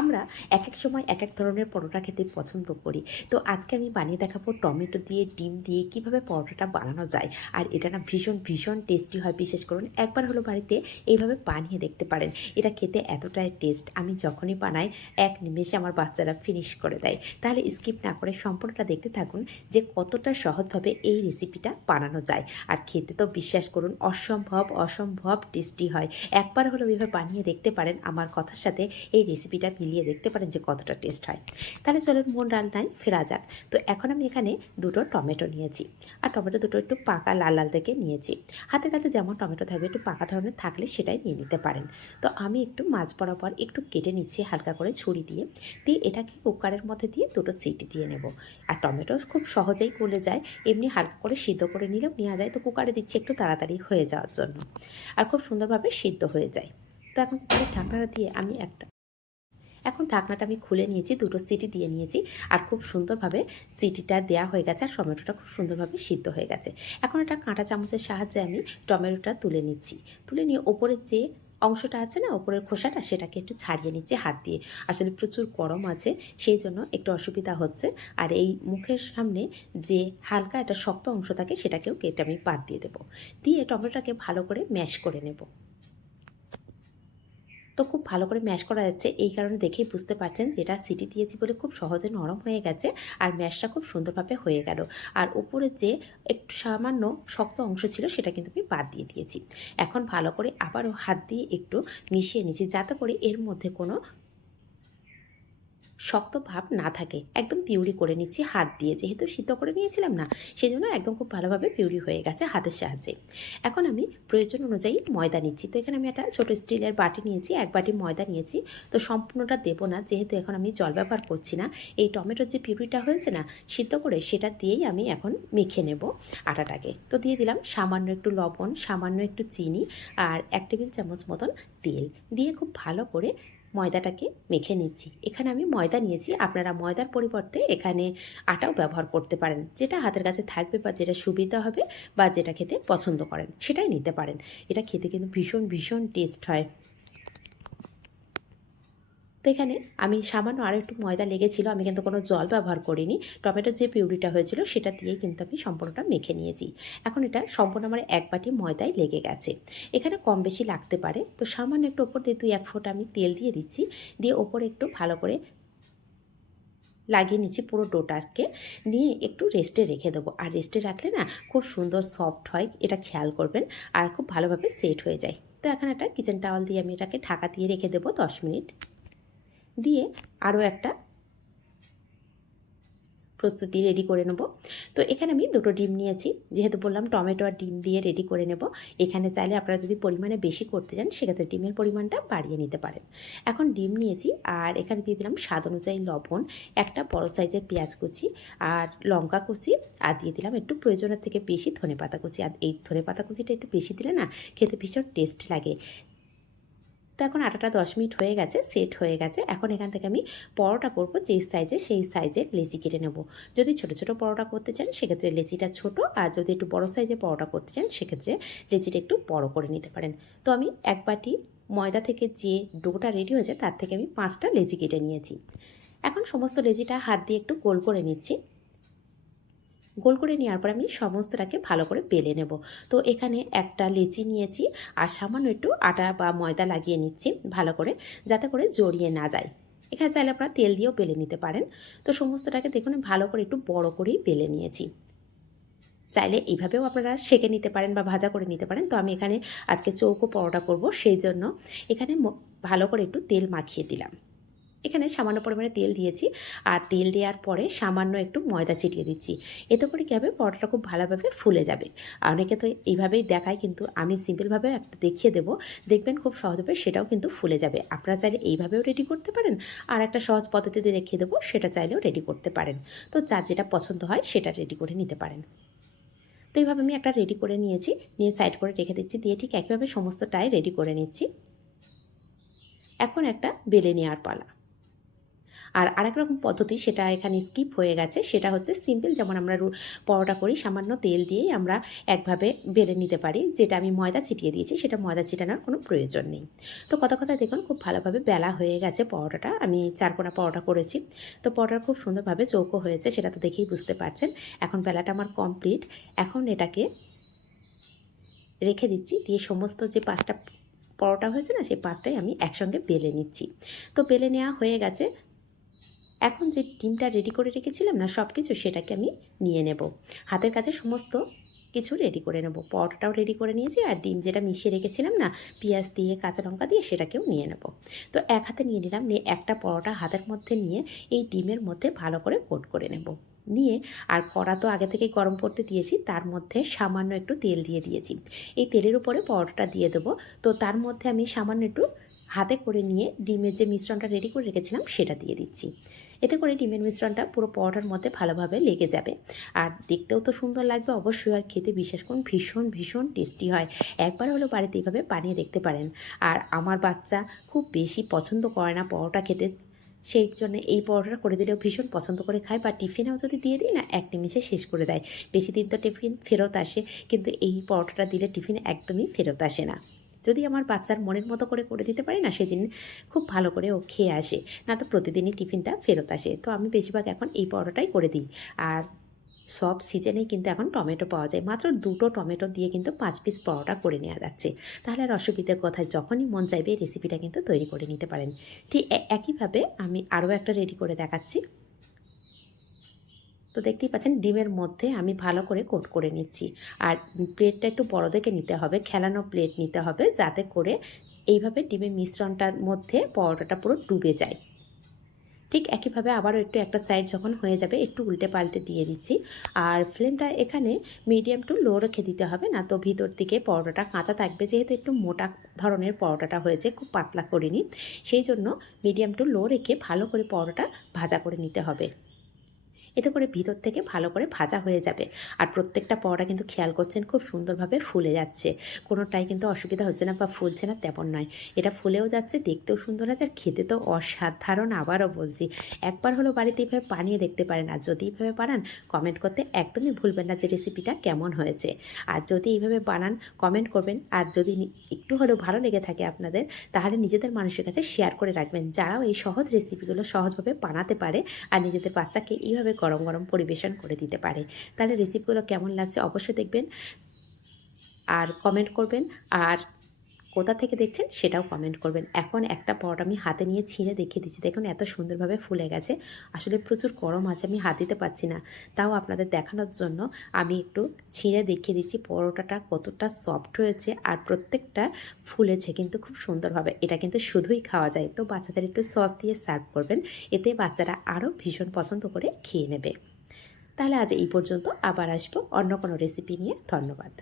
আমরা এক সময় এক ধরনের পরোটা খেতে পছন্দ করি। তো আজকে আমি বানিয়ে দেখাবো টমেটো দিয়ে, ডিম দিয়ে কিভাবে পরোটাটা বানানো যায়। আর এটা না ভীষণ টেস্টি হয়। বিশেষ করুন একবার হলো বাড়িতে এইভাবে বানিয়ে দেখতে পারেন। এটা খেতে এতটাই টেস্ট, আমি যখনই বানাই এক নিমেষে আমার বাচ্চারা ফিনিশ করে দেয়। তাহলে স্কিপ না করে সম্পূর্ণটা দেখতে থাকুন যে কতটা সহজভাবে এই রেসিপিটা বানানো যায়। আর খেতে তো বিশ্বাস করুন অসম্ভব টেস্টি হয়। একবার হলেও এভাবে বানিয়ে দেখতে পারেন। আমার কথার সাথে এই রেসিপিটা মিলিয়ে দেখতে পারেন যে কতটা টেস্ট হয়। তাহলে চলুন মূল রান্নায় ফেরা যাক। তো এখন আমি এখানে দুটো টমেটো নিয়েছি। আর টমেটো দুটো একটু পাকা লাল দেখে নিয়েছি। হাতের কাছে যেমন টমেটো থাকবে একটু পাকা ধরনের থাকলে সেটাই নিয়ে নিতে পারেন। তো আমি একটু মাঝ বরাবর একটু কেটে নিচ্ছি হালকা করে ছুরি দিয়ে। এটাকে কুকারের মধ্যে দিয়ে দুটো সিটি দিয়ে নেব। আর টমেটো খুব সহজেই গলে যায়, এমনি হালকা করে সিদ্ধ করে নিলেও নেওয়া যায়। তো কুকারে দিচ্ছি একটু তাড়াতাড়ি হয়ে যাওয়ার জন্য। আর খুব সুন্দরভাবে সিদ্ধ হয়ে যায়। তো এখন কুকারের ঢাকনাটা দিয়ে এখন ঢাকনাটা আমি খুলে নিয়েছি, দুটো সিটি দিয়ে নিয়েছি। আর খুব সুন্দরভাবে সিটিটা দেওয়া হয়ে গেছে আর টমেটোটা খুব সুন্দরভাবে সিদ্ধ হয়ে গেছে। এখন একটা কাঁটা চামচের সাহায্যে আমি টমেটোটা তুলে নিচ্ছি। তুলে নিয়ে ওপরের যে অংশটা আছে না, ওপরের খোসাটা, সেটাকে একটু ছাড়িয়ে নিচ্ছি হাত দিয়ে। আসলে প্রচুর গরম আছে, সেই জন্য একটু অসুবিধা হচ্ছে। আর এই মুখের সামনে যে হালকা একটা শক্ত অংশ থাকে সেটাকেও কেটে আমি বাদ দিয়ে দেবো। দিয়ে টমেটোটাকে ভালো করে ম্যাশ করে নেব। তো খুব ভালো করে ম্যাশ করা যাচ্ছে, এই কারণে দেখেই বুঝতে পারছেন যে এটা সিটি দিয়েছি বলে খুব সহজে নরম হয়ে গেছে। আর ম্যাশটা খুব সুন্দরভাবে হয়ে গেল। আর উপরে যে একটু সামান্য শক্ত অংশ ছিল সেটা কিন্তু আমি বাদ দিয়ে দিয়েছি। এখন ভালো করে আবারও হাত দিয়ে একটু মিশিয়ে নিচ্ছি, যাতে করে এর মধ্যে কোনো শক্ত ভাব না থাকে। একদম পিউরি করে নিচ্ছি হাত দিয়ে, যেহেতু সিদ্ধ করে নিয়েছিলাম না, সেই জন্য একদম খুব ভালোভাবে পিউরি হয়ে গেছে হাতের সাহায্যে। এখন আমি প্রয়োজন অনুযায়ী ময়দা নিচ্ছি। তো এখানে আমি একটা ছোটো স্টিলের বাটি নিয়েছি, এক বাটি ময়দা নিয়েছি। তো সম্পূর্ণটা দেবো না, যেহেতু এখন আমি জল ব্যবহার করছি না। এই টমেটোর যে পিউরিটা হয়েছে না সিদ্ধ করে, সেটা দিয়েই আমি এখন মেখে নেব আটাটাকে। তো দিয়ে দিলাম সামান্য একটু লবণ, সামান্য একটু চিনি, আর 1 টেবিল চামচ মতন তেল দিয়ে খুব ভালো করে ময়দাটাকে মেখে নিচ্ছি। এখানে আমি ময়দা নিয়েছি, আপনারা ময়দার পরিবর্তে এখানে আটাও ব্যবহার করতে পারেন। যেটা হাতের কাছে থাকবে বা যেটা সুবিধা হবে বা যেটা খেতে পছন্দ করেন সেটাই নিতে পারেন। এটা খেতে কিন্তু ভীষণ টেস্ট হয়। তো এখানে আমি সামান্য আরও একটু ময়দা লেগেছিল, আমি কিন্তু কোনো জল ব্যবহার করিনি। টমেটোর যে পিউরিটা হয়েছিল সেটা দিয়েই কিন্তু আমি সম্পূর্ণটা মেখে নিয়েছি। এখন এটা সম্পূর্ণ আমার এক বাটি ময়দায় লেগে গেছে। এখানে কম বেশি লাগতে পারে। তো সামান্য একটু ওপর দিয়ে 2-1 ফোঁটা আমি তেল দিয়ে দিচ্ছি। দিয়ে ওপরে একটু ভালো করে লাগিয়ে নিচ্ছি পুরো ডোটাকে। নিয়ে একটু রেস্টে রেখে দেবো। আর রেস্টে রাখলে না খুব সুন্দর সফট হয়, এটা খেয়াল করবেন। আর খুব ভালোভাবে সেট হয়ে যায়। তো এখন একটা কিচেন টাওয়াল দিয়ে আমি এটাকে ঢাকা দিয়ে রেখে দেবো 10 মিনিট। দিয়ে আরও একটা প্রস্তুতি রেডি করে নেব। তো এখানে আমি দুটো ডিম নিয়েছি, যেহেতু বললাম টমেটো আর ডিম দিয়ে রেডি করে নেব। এখানে চাইলে আপনারা যদি পরিমাণে বেশি করতে চান সেক্ষেত্রে ডিমের পরিমাণটা বাড়িয়ে নিতে পারেন। এখন ডিম নিয়েছি আর এখানে দিয়ে দিলাম স্বাদ অনুযায়ী লবণ, একটা বড় সাইজের পেঁয়াজ কুচি আর লঙ্কা কুচি, আর দিয়ে দিলাম একটু প্রয়োজনের থেকে বেশি ধনেপাতা কুচি। আর এই ধনেপাতা কুচিটা একটু বেশি দিলে না খেতে ভীষণ টেস্ট লাগে। তো এখন আটাটা 10 মিনিট হয়ে গেছে, সেট হয়ে গেছে। এখন এখান থেকে আমি পরোটা করব যেই সাইজে, সেই সাইজের লেচি কেটে নেব। যদি ছোটো পরোটা করতে চান সেক্ষেত্রে লেচিটা ছোট, আর যদি একটু বড় সাইজে পরোটা করতে চান সেক্ষেত্রে লেচিটা একটু বড় করে নিতে পারেন। তো আমি এক বাটি ময়দা থেকে যে ডোটা রেডি হয়েছে তার থেকে আমি 5টা লেচি কেটে নিয়েছি। এখন সমস্ত লেচিটা হাত দিয়ে একটু গোল করে নিচ্ছি। গোল করে নেওয়ার পর আমি সমস্তটাকে ভালো করে বেলে নেব। তো এখানে একটা লেচি নিয়েছি আর সামান্য একটু আটা বা ময়দা লাগিয়ে নিচ্ছি ভালো করে, যাতে করে জড়িয়ে না যায়। এখানে চাইলে আপনারা তেল দিয়েও বেলে নিতে পারেন। তো সমস্তটাকে দেখুন ভালো করে একটু বড় করেই বেলে নিয়েছি। চাইলে এইভাবেও আপনারা সেঁকে নিতে পারেন বা ভাজা করে নিতে পারেন। তো আমি এখানে আজকে চৌকো পরোটা করব, সেই জন্য এখানে ভালো করে একটু তেল মাখিয়ে দিলাম। এখানে সামান্য পরিমাণে তেল দিয়েছি। আর তেল দেওয়ার পরে সামান্য একটু ময়দা ছিটিয়ে দিচ্ছি। এতে করে কী হবে, পরোটাটা খুব ভালোভাবে ফুলে যাবে। আর অনেকে তো এইভাবেই দেখায়, কিন্তু আমি সিম্পলভাবে একটা দেখিয়ে দেবো, দেখবেন খুব সহজভাবে সেটাও কিন্তু ফুলে যাবে। আপনারা চাইলে এইভাবেও রেডি করতে পারেন, আর একটা সহজ পদ্ধতিতে দেখিয়ে দেবো, সেটা চাইলেও রেডি করতে পারেন। তো যার যেটা পছন্দ হয় সেটা রেডি করে নিতে পারেন। তো এইভাবে আমি একটা রেডি করে নিয়েছি, নিয়ে সাইড করে রেখে দিচ্ছি। দিয়ে ঠিক একইভাবে সমস্তটাই রেডি করে নিচ্ছি। এখন একটা বেলে নেওয়ার পালা। আর আরেক রকম পদ্ধতি, সেটা এখানে স্কিপ হয়ে গেছে, সেটা হচ্ছে সিম্পল যেমন আমরা পরোটা করি, সামান্য তেল দিয়েই আমরা একভাবে বেলে নিতে পারি। যেটা আমি ময়দা ছিটিয়ে দিয়েছি, সেটা ময়দা ছিটানোর কোনো প্রয়োজন নেই। তো কথা দেখুন খুব ভালোভাবে বেলা হয়ে গেছে পরোটাটা। আমি 4 কোনা পরোটা করেছি। তো পরোটা খুব সুন্দরভাবে চৌকো হয়েছে, সেটা তো দেখেই বুঝতে পারছেন। এখন বেলাটা আমার কমপ্লিট। এখন এটাকে রেখে দিচ্ছি, দিয়ে সমস্ত যে 5টা পরোটা হয়েছে না, সেই 5টাই আমি একসঙ্গে বেলে নিচ্ছি। তো বেলে নেওয়া হয়ে গেছে। এখন যে ডিমটা রেডি করে রেখেছিলাম না সব কিছু, সেটাকে আমি নিয়ে নেব। হাতের কাছে সমস্ত কিছু রেডি করে নেব। পরোটাটাও রেডি করে নিয়েছি, আর ডিম যেটা মিশিয়ে রেখেছিলাম না পেঁয়াজ দিয়ে কাঁচা লঙ্কা দিয়ে, সেটাকেও নিয়ে নেব। তো এক হাতে নিয়ে নিলাম, নিয়ে একটা পরোটা হাতের মধ্যে নিয়ে এই ডিমের মধ্যে ভালো করে কোট করে নেব। নিয়ে আর কড়া তো আগে থেকেই গরম করতে দিয়েছি, তার মধ্যে সামান্য একটু তেল দিয়ে দিয়েছি। এই তেলের উপরে পরোটাটা দিয়ে দেবো। তো তার মধ্যে আমি সামান্য একটু হাতে করে নিয়ে ডিমের যে মিশ্রণটা রেডি করে রেখেছিলাম সেটা দিয়ে দিচ্ছি। এতে করে ডিমের মিশ্রণটা পুরো পরোটার মধ্যে ভালোভাবে লেগে যাবে। আর দেখতেও তো সুন্দর লাগবে অবশ্যই, আর খেতে বিশেষ করে ভীষণ টেস্টি হয়। একবার হলেও বাড়িতে এইভাবে বানিয়ে দেখতে পারেন। আর আমার বাচ্চা খুব বেশি পছন্দ করে না পরোটা খেতে, সেই জন্য এই পরোটাটা করে দিলেও ভীষণ পছন্দ করে খায়, বা টিফিনেও যদি দিয়ে দিই না এক নিমিষে শেষ করে দেয়। বেশি দিন তো টিফিন ফেরত আসে, কিন্তু এই পরোটাটা দিলে টিফিন একদমই ফেরত আসে না। যদি আমার বাচ্চার মনের মতো করে দিতে পারি না, সেদিন খুব ভালো করে ও খেয়ে আসে। না তো প্রতিদিনই টিফিনটা ফেরত আসে। তো আমি বেশিরভাগ এখন এই পরোটাই করে দিই। আর সব সিজনেই কিন্তু এখন টমেটো পাওয়া যায়। মাত্র 2টো টমেটো দিয়ে কিন্তু 5 পিস পরোটা করে নেওয়া যাচ্ছে। তাহলে আর অসুবিধার কোথায়, যখনই মন চাইবে এই রেসিপিটা কিন্তু তৈরি করে নিতে পারেন। ঠিক একইভাবে আমি আরও একটা রেডি করে দেখাচ্ছি। তো দেখতেই পাচ্ছেন ডিমের মধ্যে আমি ভালো করে কোট করে নিচ্ছি। আর প্লেটটা একটু বড় দেখে নিতে হবে, খেলানো প্লেট নিতে হবে, যাতে করে এইভাবে ডিমের মিশ্রণটার মধ্যে পরোটাটা পুরো ডুবে যায়। ঠিক একইভাবে আবারও একটু একটা সাইড যখন হয়ে যাবে একটু উল্টে পাল্টে দিয়ে দিচ্ছি। আর ফ্লেমটা এখানে মিডিয়াম টু লো রেখে দিতে হবে, না তো ভিতর দিকে পরোটাটা কাঁচা থাকবে। যেহেতু একটু মোটা ধরনের পরোটাটা হয়েছে, খুব পাতলা করিনি, সেই জন্য মিডিয়াম টু লো রেখে ভালো করে পরোটা ভাজা করে নিতে হবে। এতে করে ভিতর থেকে ভালো করে ভাজা হয়ে যাবে। আর প্রত্যেকটা পরোটা কিন্তু খেয়াল করছেন খুব সুন্দরভাবে ফুলে যাচ্ছে, কোনোটাই কিন্তু অসুবিধা হচ্ছে না বা ফুলছে না তেমন নয়। এটা ফুলেও যাচ্ছে, দেখতেও সুন্দর আছে, আর খেতে তো অসাধারণ। আবারও বলছি, একবার হলো বাড়িতে এইভাবে বানিয়ে দেখতে পারেন। আর যদি এইভাবে বানান, কমেন্ট করতে একদমই ভুলবেন না যে রেসিপিটা কেমন হয়েছে। আর যদি এইভাবে বানান কমেন্ট করবেন, আর যদি একটু হলেও ভালো লেগে থাকে আপনাদের, তাহলে নিজেদের মানুষের কাছে শেয়ার করে রাখবেন, যারাও এই সহজ রেসিপিগুলো সহজভাবে বানাতে পারে আর নিজেদের বাচ্চাকে এইভাবে গরম গরম পরিবেশন করে দিতে পারে। তাহলে রেসিপিগুলো কেমন লাগছে অবশ্যই দেখবেন আর কমেন্ট করবেন। আর কোথা থেকে দেখছেন সেটাও কমেন্ট করবেন। এখন একটা পরোটা আমি হাতে নিয়ে ছিঁড়ে দেখিয়ে দিচ্ছি। দেখুন এত সুন্দরভাবে ফুলে গেছে। আসলে প্রচুর গরম আছে, আমি হাত দিতে পারছি না। তাও আপনাদের দেখানোর জন্য আমি একটু ছিঁড়ে দেখিয়ে দিচ্ছি পরোটাটা কতটা সফট হয়েছে, আর প্রত্যেকটা ফুলেছে কিন্তু খুব সুন্দরভাবে। এটা কিন্তু শুধুই খাওয়া যায়। তো বাচ্চাদের একটু সস দিয়ে সার্ভ করবেন, এতে বাচ্চারা আরও ভীষণ পছন্দ করে খেয়ে নেবে। তাহলে আজ এই পর্যন্ত, আবার আসবো অন্য কোনো রেসিপি নিয়ে। ধন্যবাদ।